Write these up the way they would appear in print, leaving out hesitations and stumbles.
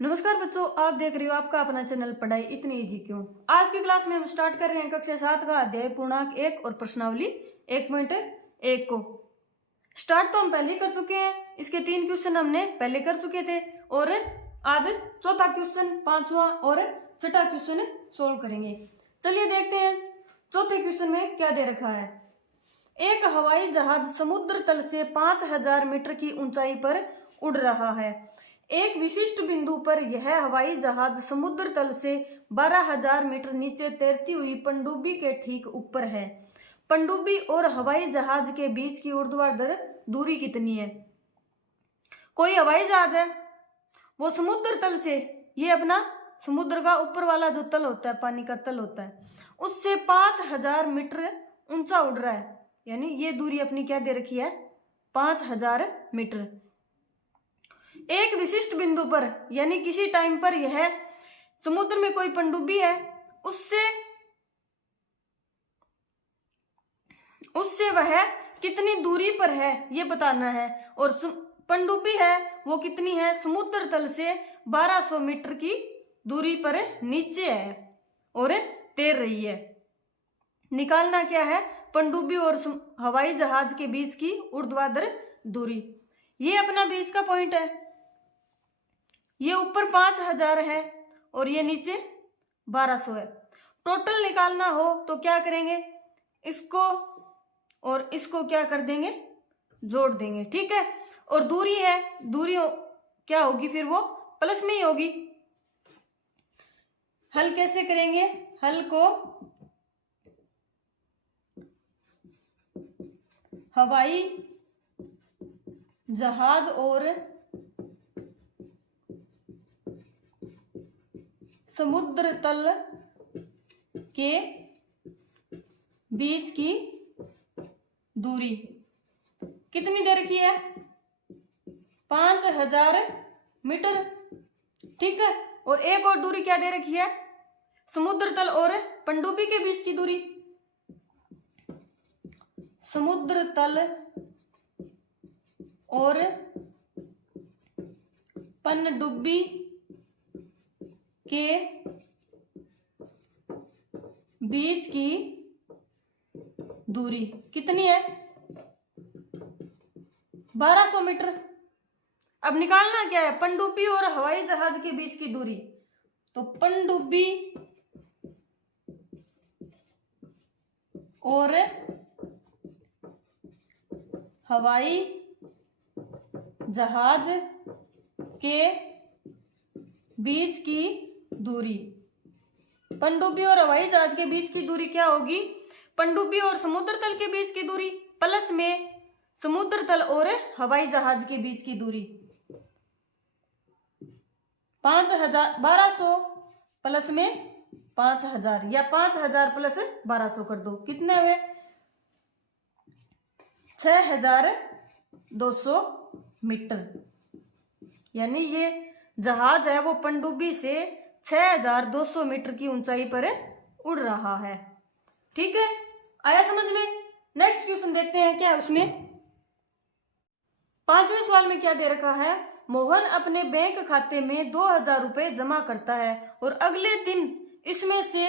नमस्कार बच्चों, आप देख रहे हो आपका अपना चैनल पढ़ाई इतनी इजी क्यों। आज की क्लास में हम स्टार्ट कर रहे हैं कक्षा 7 का अध्याय पूर्णांक 1 और प्रश्नावली 1.1 को। स्टार्ट तो हम पहले ही कर चुके हैं, इसके 3 क्वेश्चन हमने पहले कर चुके थे और आज चौथा क्वेश्चन, पांचवा और छठा क्वेश्चन सोल्व करेंगे। चलिए देखते हैं चौथे क्वेश्चन में क्या दे रखा है। एक हवाई जहाज समुद्र तल से 5000 मीटर की ऊंचाई पर उड़ रहा है। एक विशिष्ट बिंदु पर यह हवाई जहाज समुद्र तल से 12000 मीटर नीचे तैरती हुई पनडुब्बी के ठीक ऊपर है। पनडुब्बी और हवाई जहाज के बीच की ऊर्ध्वाधर दूरी कितनी है। कोई हवाई जहाज है, वो समुद्र तल से, ये अपना समुद्र का ऊपर वाला जो तल होता है, पानी का तल होता है, उससे 5000 मीटर ऊंचा उड़ रहा है। यानी ये दूरी अपनी क्या दे रखी है, 5000 मीटर। एक विशिष्ट बिंदु पर, यानी किसी टाइम पर यह समुद्र में कोई पनडुब्बी है, उससे वह कितनी दूरी पर है ये बताना है। और पनडुब्बी है वो कितनी है, समुद्र तल से 1200 मीटर की दूरी पर नीचे है और तैर रही है। निकालना क्या है, पनडुब्बी और हवाई जहाज के बीच की ऊर्ध्वाधर दूरी। ये अपना बीच का पॉइंट है, ये ऊपर 5000 है और ये नीचे 1200 है। टोटल निकालना हो तो क्या करेंगे, इसको और इसको क्या कर देंगे, जोड़ देंगे, ठीक है। और दूरी है, दूरी क्या होगी फिर, वो प्लस में ही होगी। हल कैसे करेंगे, हल को हवाई जहाज और समुद्र तल के बीच की दूरी कितनी दे रखी है, 5000 मीटर, ठीक है। और एक और दूरी क्या दे रखी है, समुद्र तल और पनडुब्बी के बीच की दूरी। समुद्र तल और पनडुब्बी के बीच की दूरी कितनी है, 1200 मीटर। अब निकालना क्या है, पनडुब्बी और हवाई जहाज के बीच की दूरी। तो पनडुब्बी और हवाई जहाज के बीच की दूरी, पनडुब्बी और हवाई जहाज के बीच की दूरी क्या होगी, पनडुब्बी और समुद्र तल के बीच की दूरी प्लस में समुद्र तल और हवाई जहाज के बीच की दूरी। 1200 प्लस में 5000 या 5000 प्लस 1200 कर दो, कितने हुए, 6200 मीटर। यानी ये जहाज है वो पनडुब्बी से 6200 मीटर की ऊंचाई पर उड़ रहा है, ठीक है। आया समझ में। नेक्स्ट क्वेश्चन देखते हैं क्या है उसमें। 5वें सवाल में क्या दे रखा है, मोहन अपने बैंक खाते में 2000 रुपए जमा करता है और अगले दिन इसमें से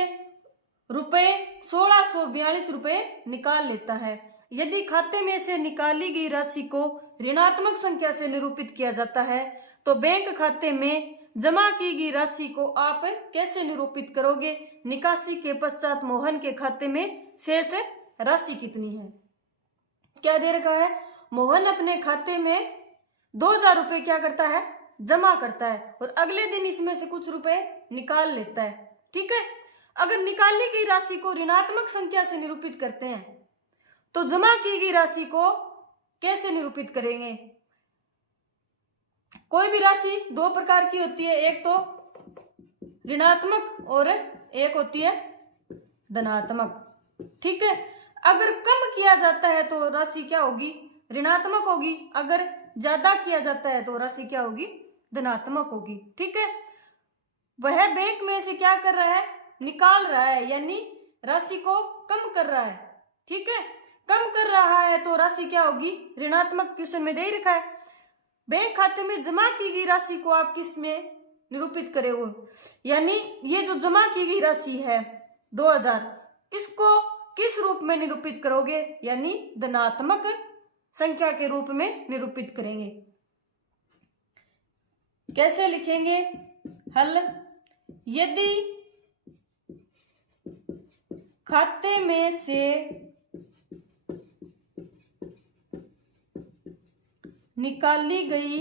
रुपए 1642 रुपए निकाल लेता है। यदि खाते में से निकाली गई राशि को ऋणात्मक संख्या से निरूपित किया जाता है तो बैंक खाते में जमा की गई राशि को आप कैसे निरूपित करोगे। निकासी के पश्चात मोहन के खाते में शेष राशि कितनी है। क्या दे रखा है, मोहन अपने खाते में 2000 रुपए क्या करता है, जमा करता है और अगले दिन इसमें से कुछ रुपए निकाल लेता है, ठीक है। अगर निकाली गई राशि को ऋणात्मक संख्या से निरूपित करते हैं तो जमा की गई राशि को कैसे निरूपित करेंगे। कोई भी राशि दो प्रकार की होती है, एक तो ऋणात्मक और एक होती है धनात्मक, ठीक है। अगर कम किया जाता है तो राशि क्या होगी, ऋणात्मक होगी। अगर ज्यादा किया जाता है तो राशि क्या होगी, धनात्मक होगी, ठीक है। वह बैंक में से क्या कर रहा है, निकाल रहा है, यानी राशि को कम कर रहा है, ठीक है। कम कर रहा है तो राशि क्या होगी, ऋणात्मक। क्वेश्चन में दे ही रखा है। बैंक खाते में जमा की गई राशि को आप किस में निरूपित करे वो, यानी ये जो जमा की गई राशि है 2000, इसको किस रूप में निरूपित करोगे, यानी धनात्मक संख्या के रूप में निरूपित करेंगे। कैसे लिखेंगे हल, यदि खाते में से निकाली गई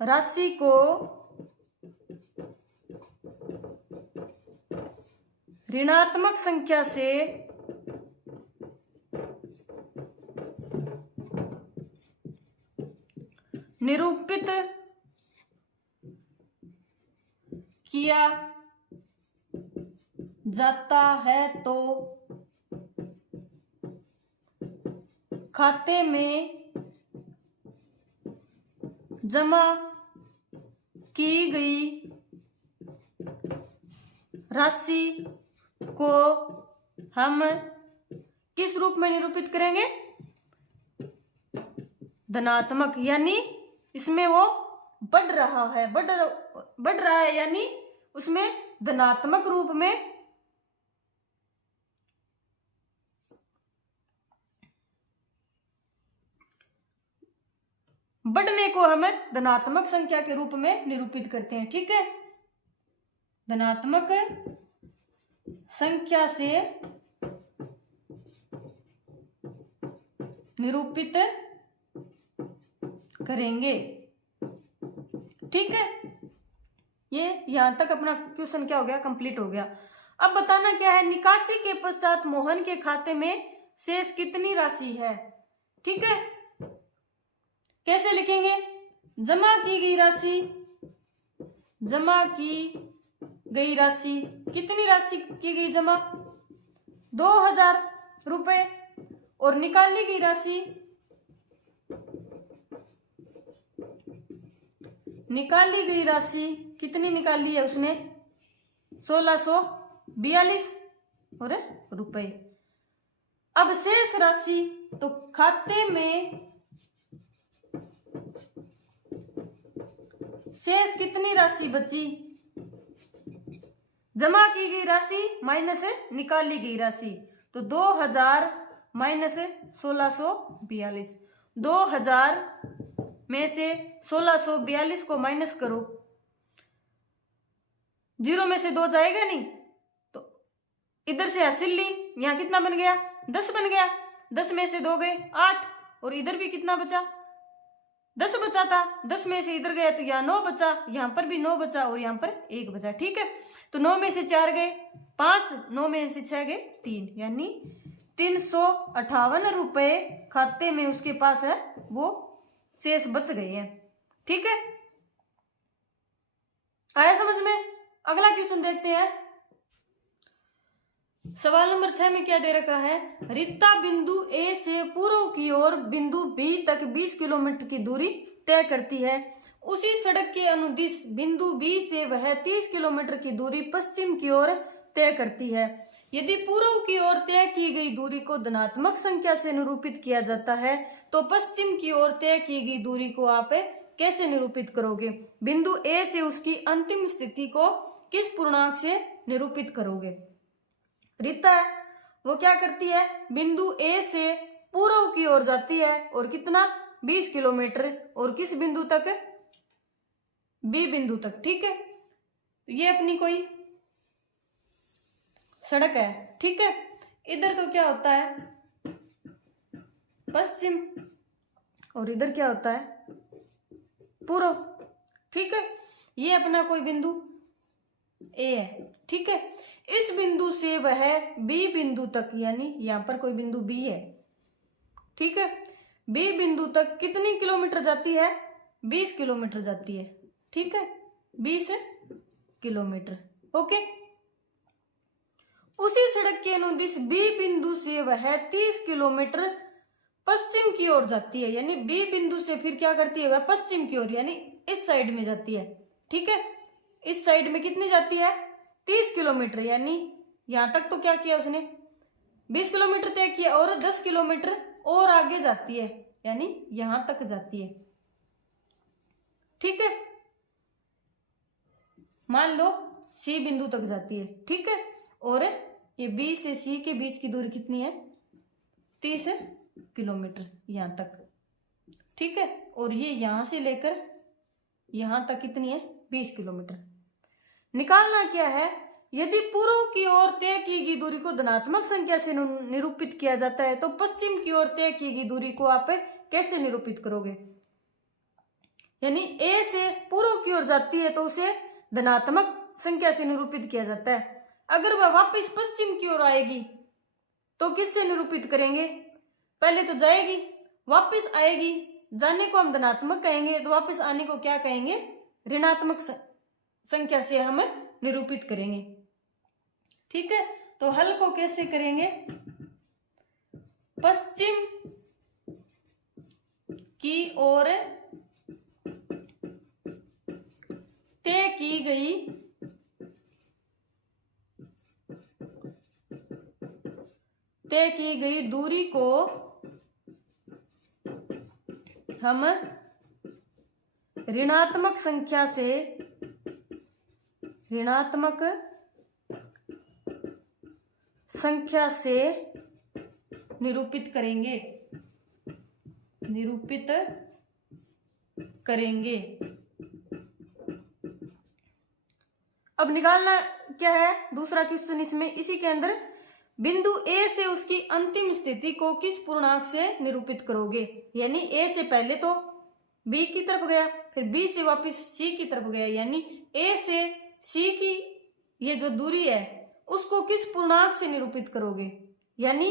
राशि को ऋणात्मक संख्या से निरूपित किया जाता है तो खाते में जमा की गई राशि को हम किस रूप में निरूपित करेंगे, धनात्मक, यानी इसमें वो बढ़ रहा है यानी उसमें धनात्मक रूप में बढ़ने को हम धनात्मक संख्या के रूप में निरूपित करते हैं। ठीक है, धनात्मक संख्या से निरूपित करेंगे। ठीक है, ये यहां तक अपना क्वेश्चन क्या हो गया, कंप्लीट हो गया। अब बताना क्या है, निकासी के पश्चात मोहन के खाते में शेष कितनी राशि है। ठीक है, कैसे लिखेंगे, जमा की गई राशि, कितनी राशि की गई जमा, 2000 रुपए, और निकाली गई राशि, कितनी निकाली है उसने, 1642 और रुपए। अब शेष राशि, तो खाते में शेष कितनी राशि बची, जमा की गई राशि माइनस निकाली गई राशि, तो 2000 माइनस 1642, 2000 में से 1642 को माइनस करो, 0 में से 2 जाएगा नहीं, तो इधर से हासिल ली, यहाँ कितना बन गया, 10 बन गया, 10 में से 2 गए 8, और इधर भी कितना बचा, 10 बचा था, 10 में से इधर गया तो यहाँ 9 बचा, यहाँ पर भी 9 बचा और यहाँ पर 1 बचा। ठीक है, तो 9 में से 4 गए 5, 9 में से 6 गए 3, यानी 358 रुपए खाते में उसके पास है, वो शेष बच गए हैं। ठीक है, आया समझ में। अगला क्वेश्चन देखते हैं, सवाल नंबर 6 में क्या दे रखा है, रीता बिंदु ए से पूर्व की ओर बिंदु बी तक 20 किलोमीटर की दूरी तय करती है। उसी सड़क के अनुदिश बिंदु बी से वह 30 किलोमीटर की दूरी पश्चिम की ओर तय करती है। यदि पूर्व की ओर तय की गई दूरी को धनात्मक संख्या से निरूपित किया जाता है तो पश्चिम की ओर तय की गई दूरी को आप कैसे निरूपित करोगे। बिंदु ए से उसकी अंतिम स्थिति को किस पूर्णांक से निरूपित करोगे। रीता है वो क्या करती है, बिंदु ए से पूर्व की ओर जाती है और कितना 20 किलोमीटर, और किस बिंदु तक, बी बिंदु तक। ठीक है, ये अपनी कोई सड़क है। ठीक है, इधर तो क्या होता है पश्चिम और इधर क्या होता है पूर्व। ठीक है, ये अपना कोई बिंदु ए है। ठीक है, इस बिंदु से वह बी बिंदु तक, यानी यहां पर कोई बिंदु बी है। ठीक है, बी बिंदु तक कितनी किलोमीटर जाती है, 20 किलोमीटर जाती है। ठीक है, 20 किलोमीटर। ओके, उसी सड़क के अनुदिश बी बिंदु से वह 30 किलोमीटर पश्चिम की ओर जाती है, यानी बी बिंदु से फिर क्या करती है वह पश्चिम की ओर, यानी इस साइड में जाती है। ठीक है, इस साइड में कितनी जाती है 30 किलोमीटर, यानी यहां तक तो क्या किया उसने 20 किलोमीटर तय किया और 10 किलोमीटर और आगे जाती है, यानी यहां तक जाती है। ठीक है, मान लो सी बिंदु तक जाती है, ठीक है, और ये बी से सी के बीच की दूरी कितनी है, 30 किलोमीटर यहां तक, ठीक है, और ये यहां से लेकर यहां तक कितनी है, 20 किलोमीटर। निकालना क्या है, यदि पूर्व की ओर तय की गई दूरी को धनात्मक संख्या से निरूपित किया जाता है तो पश्चिम की ओर तय की गई दूरी को आप कैसे निरूपित करोगे। यानी ए से पूर्व की ओर जाती है तो उसे धनात्मक संख्या से निरूपित किया जाता है, अगर वह वापस पश्चिम की ओर आएगी तो किससे निरूपित करेंगे, पहले तो जाएगी, वापस आएगी, जाने को हम धनात्मक कहेंगे तो वापस आने को क्या कहेंगे, ऋणात्मक संख्या से हम निरूपित करेंगे, ठीक है। तो हल को कैसे करेंगे, पश्चिम की ओर तय की गई दूरी को हम ऋणात्मक संख्या से निरूपित करेंगे। अब निकालना क्या है, दूसरा क्वेश्चन इसमें, इसी के अंदर बिंदु ए से उसकी अंतिम स्थिति को किस पूर्णांक से निरूपित करोगे। यानी ए से पहले तो बी की तरफ गया, फिर बी से वापस सी की तरफ गया, यानी ए से सी की ये जो दूरी है उसको किस पूर्णांक से निरूपित करोगे, यानी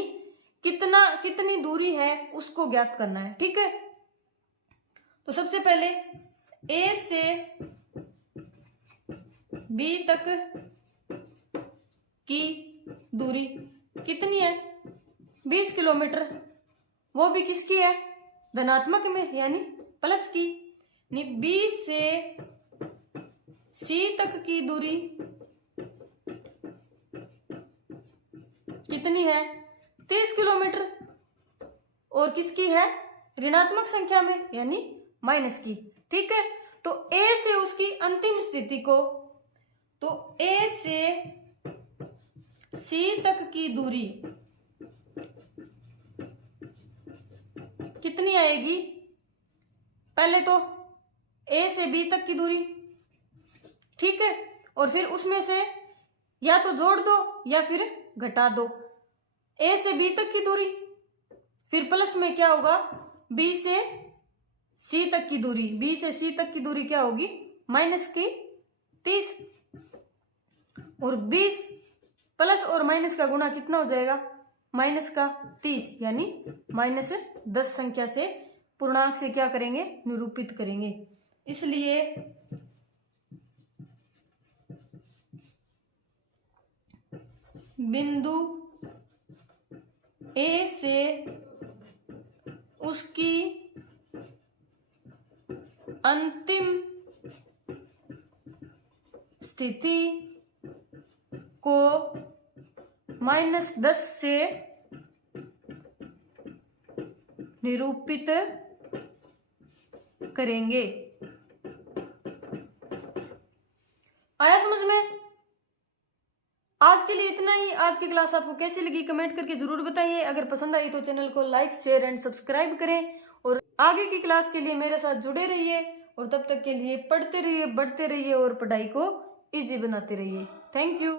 कितनी दूरी है उसको ज्ञात करना है, ठीक है। तो सबसे पहले ए से बी तक की दूरी कितनी है, 20 किलोमीटर, वो भी किसकी है, धनात्मक में यानी प्लस की। बी से सी तक की दूरी कितनी है, 30 किलोमीटर, और किसकी है, ऋणात्मक संख्या में यानी माइनस की, ठीक है। तो ए से उसकी अंतिम स्थिति को, तो ए से सी तक की दूरी कितनी आएगी, पहले तो ए से बी तक की दूरी, ठीक है, और फिर उसमें से या तो जोड़ दो या फिर घटा दो, ए से बी तक की दूरी, फिर प्लस में क्या होगा, बी से सी तक की दूरी, बी से सी तक की दूरी क्या होगी, माइनस की 30, और 20 प्लस और माइनस का गुणा कितना हो जाएगा, माइनस का 30, यानी -10 संख्या से पूर्णांक से क्या करेंगे, निरूपित करेंगे। इसलिए बिंदु ए से उसकी अंतिम स्थिति को -10 से निरूपित करेंगे। आया समझ में? आज के लिए इतना ही। आज की क्लास आपको कैसी लगी कमेंट करके जरूर बताइए। अगर पसंद आई तो चैनल को लाइक शेयर एंड सब्सक्राइब करें और आगे की क्लास के लिए मेरे साथ जुड़े रहिए। और तब तक के लिए पढ़ते रहिए, बढ़ते रहिए और पढ़ाई को इजी बनाते रहिए। Thank you.